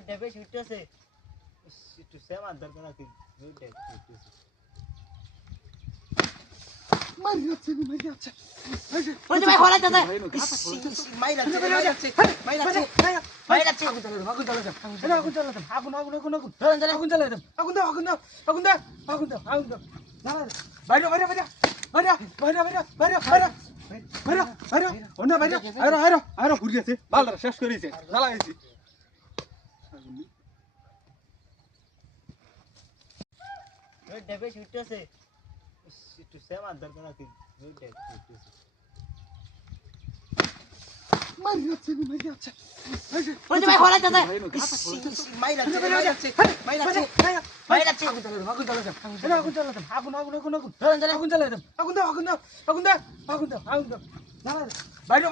ডেবে ছুটতেছে একটু সেমার দরকার আছে ডেবে ছুটতেছে মারি যাচ্ছে ওই যে ভাই হলা দাদা মাই লাগছে আগুন চালা দাও বাইরে অন্য বাইরে আরো ঘুরে গেছে বালটা শেষ করেছে জ্বালা গেছি ডেবে ছুটতেছে একটু সেমার দরকার আছে ডেবে ছুটতেছে মারি যাচ্ছে ওই যে ভাই হলা দাদা মাই লাগছে আগুন চালা দাও বাইরে